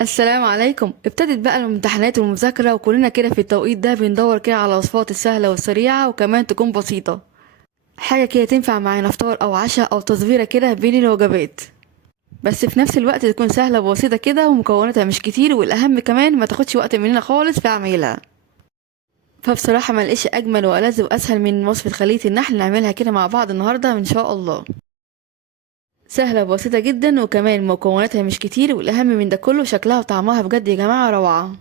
السلام عليكم. ابتدت بقى الامتحانات والمذاكرة وكلنا كده في التوقيت ده بندور كده على وصفات السهلة والسريعة وكمان تكون بسيطة، حاجة كده تنفع معانا فطار أو عشاء أو تصبيرة كده بين الوجبات، بس في نفس الوقت تكون سهلة وبسيطة كده ومكوناتها مش كتير، والأهم كمان ما تاخدش وقت مننا خالص في عمايلها. فبصراحة ما لقيش أجمل وألذ وأسهل من وصفة خلية النحل نعملها كده مع بعض النهاردة إن شاء الله. سهلة وبسيطة جدا وكمان مكوناتها مش كتير، والأهم من ده كله شكلها وطعمها بجد يا جماعة روعة.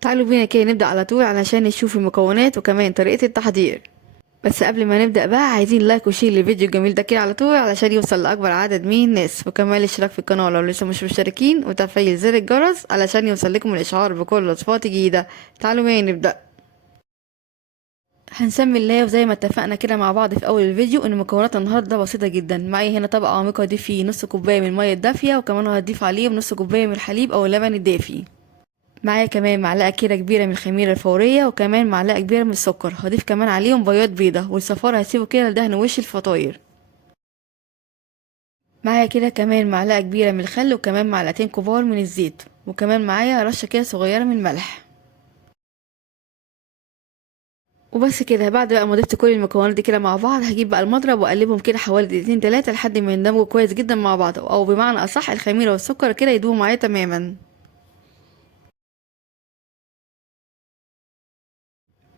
تعالوا بينا كده نبدأ على طول علشان نشوف المكونات وكمان طريقة التحضير. بس قبل ما نبدأ بقى عايزين لايك وشير للفيديو الجميل ده كده على طول علشان يوصل لأكبر عدد من الناس، وكمان الاشتراك في القناة لو لسه مش مشتركين وتفعيل زر الجرس علشان يوصل لكم الإشعار بكل وصفات جديدة. تعالوا بينا نبدأ. هنسمي الله وزي ما اتفقنا كده مع بعض في أول الفيديو إن مكونات النهاردة بسيطة جدا. معايا هنا طبق عميق هضيف فيه نص كوباية من المية الدافية، وكمان هضيف عليه نص كوباية من الحليب أو اللبن الدافي. معايا كمان معلقة كده كبيرة من الخميرة الفورية، وكمان معلقة كبيرة من السكر. هضيف كمان عليهم بياض بيضة، والصفار هسيبه كده لدهن وش الفطاير. معايا كده كمان معلقة كبيرة من الخل، وكمان معلقتين كبار من الزيت، وكمان معايا رشة كده صغيرة من الملح. وبس كده. بعد بقى ما ضفت كل المكونات دي كده مع بعض هجيب بقى المضرب واقلبهم كده حوالي دقيقتين تلاتة لحد ما يندمجوا كويس جدا مع بعض، او بمعنى اصح الخميرة والسكر كده يدوبوا معايا تماما.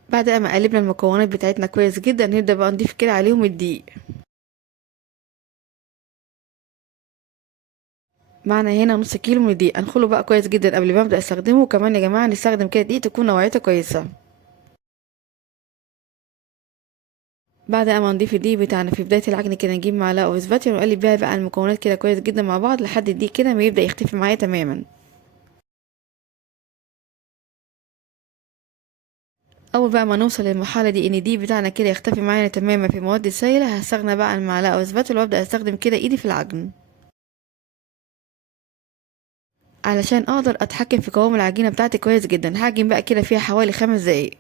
بعد ما قلبنا المكونات بتاعتنا كويس جدا نبدأ بقى نضيف كده عليهم الدقيق. معنا هنا نص كيلو من الدقيق، انخله بقى كويس جدا قبل ما ابدا استخدمه. وكمان يا جماعه نستخدم كده دقيق تكون نوعيته كويسه. بعد ما نضيف الدقيق بتاعنا في بدايه العجن كده نجيب معلقه او سباتيولا ونقلب بيها بقى المكونات كده كويس جدا مع بعض لحد الدقيق كده ما يبدا يختفي معايا تماما. اول بقى ما نوصل للمرحله دي ان الدقيق بتاعنا كده يختفي معانا تماما في المواد السائله، هستغنى بقى عن المعلقه او سباتيولا وابدا استخدم كده ايدي في العجن علشان اقدر اتحكم في قوام العجينه بتاعتي كويس جدا. هعجن بقى كده فيها حوالي 5 دقايق،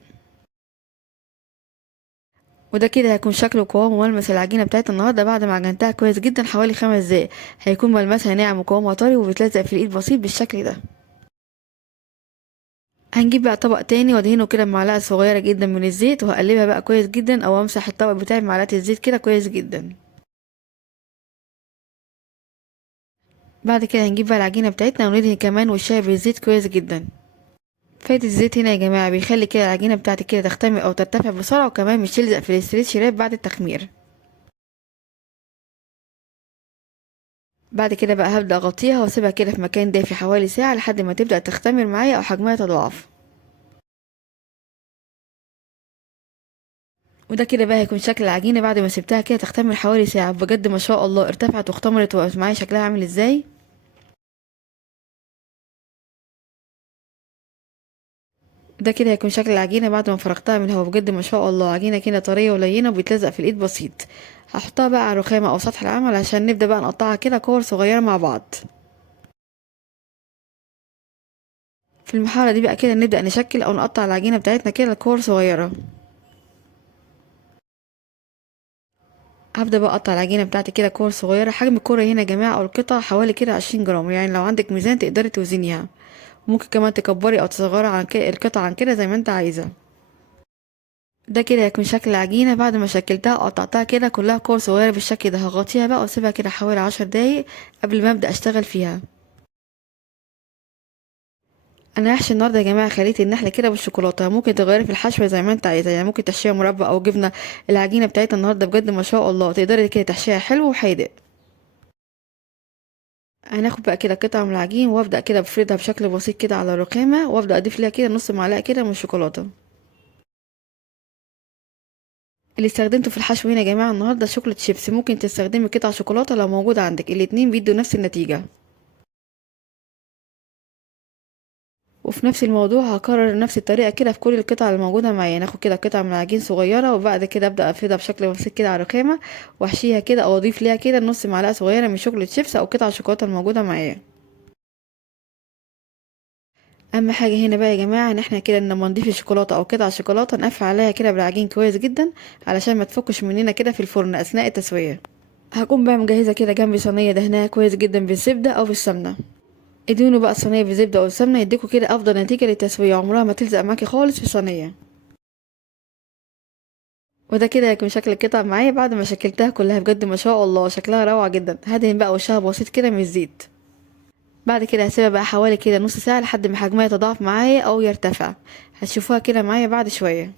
وده كده هيكون شكل وقوام وملمس العجينة بتاعت النهاردة بعد ما عجنتها كويس جدا حوالي 5 دقايق. هيكون ملمسها ناعم وقوامها طري وبتلزق في الايد بسيط بالشكل ده. هنجيب بقى طبق تاني وادهنه كده بمعلقة صغيرة جدا من الزيت، وهقلبها بقى كويس جدا او امسح الطبق بتاعي بمعلقة الزيت كده كويس جدا. بعد كده هنجيب بقى العجينة بتاعتنا وندهن كمان وشها بالزيت كويس جدا. فايدة الزيت هنا يا جماعة بيخلي كده العجينة بتاعتك كده تختمر او ترتفع بسرعة، وكمان مش تلزق في الاسترتش راب بعد التخمير. بعد كده بقى هبدأ اغطيها واسيبها كده في مكان دافي حوالي ساعة لحد ما تبدأ تختمر معايا او حجمها يتضاعف. وده كده بقى هيكون شكل العجينة بعد ما سبتها كده تختمر حوالي ساعة. بجد ما شاء الله ارتفعت واختمرت وبقت معايا شكلها عامل ازاي. ده كده هيكون شكل العجينة بعد ما فرغتها من الهواء. بجد ما شاء الله عجينة كده طرية ولينة وبيتلزق في الايد بسيط. هحطها بقى على رخامة او سطح العمل عشان نبدأ بقى نقطعها كده كور صغيرة مع بعض. في المرحلة دي بقى كده نبدأ نشكل او نقطع العجينة بتاعتنا كده كور صغيرة. هبدأ بقى اقطع العجينة بتاعتي كده كور صغيرة. حجم الكورة هنا يا جماعة او القطعة حوالي كده 20 جرام، يعني لو عندك ميزان تقدري توزنيها. ممكن كمان تكبري او تصغري عن كده القطعة عن كده زي ما انت عايزة. ده كده هيكون شكل العجينة بعد ما شكلتها وقطعتها كده كلها كور صغيرة بالشكل ده. هغطيها بقى واسيبها كده حوالي 10 دقايق قبل ما ابدأ اشتغل فيها. انا هحشي النهارده يا جماعة خلية النحلة كده بالشوكولاتة. ممكن تغيري في الحشوة زي ما انت عايزة، يعني ممكن تحشيها مربى او جبنة. العجينة بتاعتها النهارده بجد ما شاء الله تقدري كده تحشيها حلو وحادق. هناخد بقى كده قطعة من العجين وابدأ كده بفردها بشكل بسيط كده على الرخامة، وابدأ اضيف ليها كده نص معلقة كده من الشوكولاتة. اللي استخدمته في الحشو هنا يا جماعة النهارده شوكولاتة شيبس. ممكن تستخدمي قطع شوكولاتة لو موجود عندك، الاتنين بيدوا نفس النتيجة. وفي نفس الموضوع هكرر نفس الطريقة كده في كل القطع الموجودة معايا. ناخد كده قطعة من العجين صغيرة، وبعد كده ابدأ افردها بشكل بسيط كده على الرخامة، واحشيها كده او اضيف ليها كده نص معلقة صغيرة من شوكولاتة شيبس او قطع الشوكولاتة الموجودة معايا. اهم حاجة هنا بقى يا جماعة ان احنا كده لما نضيف الشوكولاتة او قطع الشوكولاتة نقفل عليها كده بالعجين كويس جدا علشان ما تفكش مننا كده في الفرن اثناء التسوية. هكون بقى مجهزة كده جنبي صينية دهنها كويس جدا بالزبدة او بالسمنة. ادهنوا بقى الصينيه بالزبده او السمنه، يديكوا كده افضل نتيجه للتسويه، عمرها ما تلزق معاكي خالص في الصينيه. وده كده هيكون شكل القطع معايا بعد ما شكلتها كلها. بجد ما شاء الله شكلها روعه جدا. هدهن بقى وشها بسيط كده من الزيت. بعد كده هسيبها بقى حوالي كده نص ساعه لحد ما حجمها يتضاعف معايا او يرتفع. هتشوفوها كده معايا بعد شويه.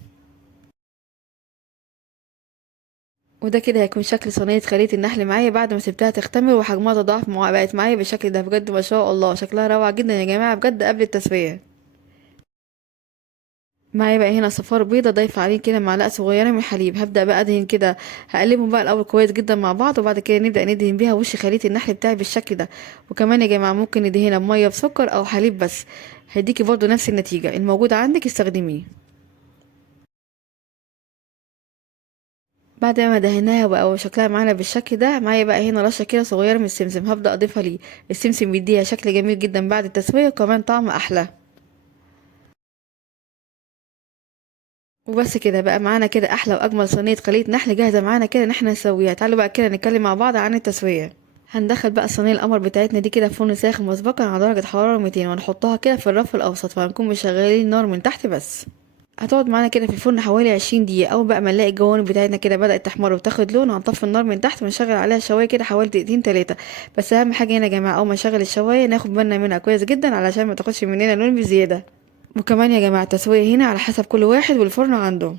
وده كده هيكون شكل صينيه خلية النحل معايا بعد ما سبتها تختمر وحجمها تضاعف بقت معايا بالشكل ده. بجد ما شاء الله شكلها روعه جدا يا جماعه بجد قبل التسويه. معايا بقى هنا صفار بيضة ضايفة عليه كده معلقة صغيرة من الحليب. هبدأ بقى ادهن كده، هقلبهم بقى الأول كويس جدا مع بعض، وبعد كده نبدأ ندهن بيها وش خلية النحل بتاعي بالشكل ده. وكمان يا جماعة ممكن ندهنها بمية بسكر أو حليب بس، هيديكي برضو نفس النتيجة. الموجود عندك استخدميه. بعد ما دهناها بقى وشكلها معانا بالشكل ده، معايا بقى هنا رشة كده صغيرة من السمسم هبدأ أضيفها ليه. السمسم بيديها شكل جميل جدا بعد التسوية وكمان طعم أحلى. وبس كده بقى معانا كده احلى واجمل صينيه خليه نحل جاهزه معانا كده ان احنا نسويها. تعالوا بقى كده نتكلم مع بعض عن التسويه. هندخل بقى الصينيه القمر بتاعتنا دي كده في فرن ساخن مسبقا على درجه حراره 200، ونحطها كده في الرف الاوسط، فهنكون مشغلين النار من تحت بس. هتقعد معانا كده في الفرن حوالي 20 دقيقه. اول بقى ما نلاقي الجوانب بتاعتنا كده بدات تحمر وتاخد لون، هنطفي النار من تحت ونشغل عليها شوايه كده حوالي دقيقتين 3. بس اهم حاجه هنا يا جماعه اول ما نشغل الشوايه ناخد بالنا منها كويس جدا علشان ما تاخدش مننا لون بزياده. وكمان يا جماعه التسويه هنا على حسب كل واحد والفرن عنده.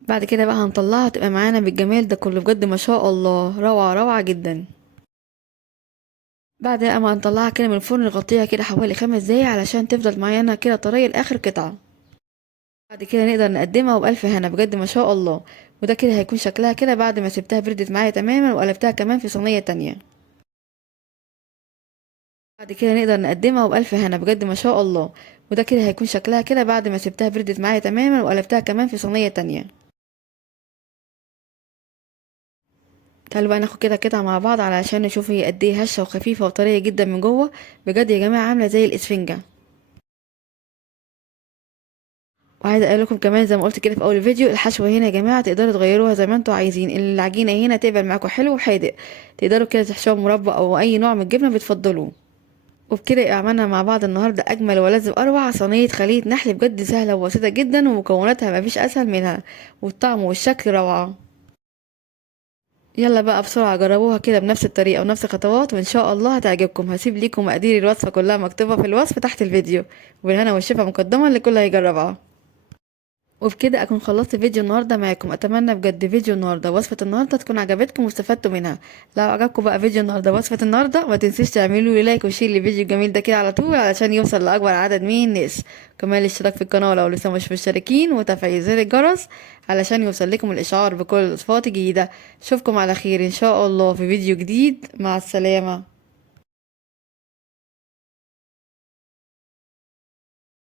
بعد كده بقى هنطلعها تبقى معانا بالجمال ده كله. بجد ما شاء الله روعة روعة جدا. بعد بقى ما هنطلعها كده من الفرن نغطيها كده حوالي 5 دقايق علشان تفضل معانا كده طرية لاخر قطعة. بعد كده نقدر نقدمها وبألف هنا. بجد ما شاء الله. وده كده هيكون شكلها كده بعد ما سبتها بردت معايا تماما وقلبتها كمان في صينية تانية. بعد كده نقدر نقدمها وبألف هنا. بجد ما شاء الله. وده كده هيكون شكلها كده بعد ما سبتها بردت معايا تماما وقلبتها كمان في صينية تانية. تعالوا بقى ناخد كده قطعة مع بعض علشان نشوف هي قد ايه هشة وخفيفة وطرية جدا من جوه. بجد يا جماعة عاملة زي الاسفنجة. وعايزة اقول لكم كمان زي ما قلت كده في اول الفيديو، الحشوة هنا يا جماعة تقدروا تغيروها زي ما انتوا عايزين. العجينة هنا تقبل معاكم حلو وحادق، تقدروا كده تحشوها مربى او اي نوع من الجبنة بتفضلوه. وبكده يبقى عملنا مع بعض النهاردة اجمل ولذ واروع صينية خلية نحل. بجد سهلة وبسيطة جدا ومكوناتها مفيش اسهل منها، والطعم والشكل روعة. يلا بقى بسرعة جربوها كده بنفس الطريقة ونفس الخطوات وان شاء الله هتعجبكم. هسيب ليكم مقادير الوصفة كلها مكتوبة في الوصف تحت الفيديو، وبالهنا والشفا مقدما لكل هيجربها. وبكده اكون خلصت فيديو النهارده معاكم. اتمنى بجد فيديو النهارده وصفة النهارده تكون عجبتكم واستفدتوا منها. لو عجبكم بقى فيديو النهارده وصفة النهارده ما تنسوش تعملوا لي لايك وشير للفيديو الجميل ده كده على طول علشان يوصل لاكبر عدد من الناس. كمان الاشتراك في القناة لو لسه مش مشتركين وتفعيل زر الجرس علشان يوصل لكم الاشعار بكل الوصفات الجديدة. اشوفكم على خير ان شاء الله في فيديو جديد. مع السلامة.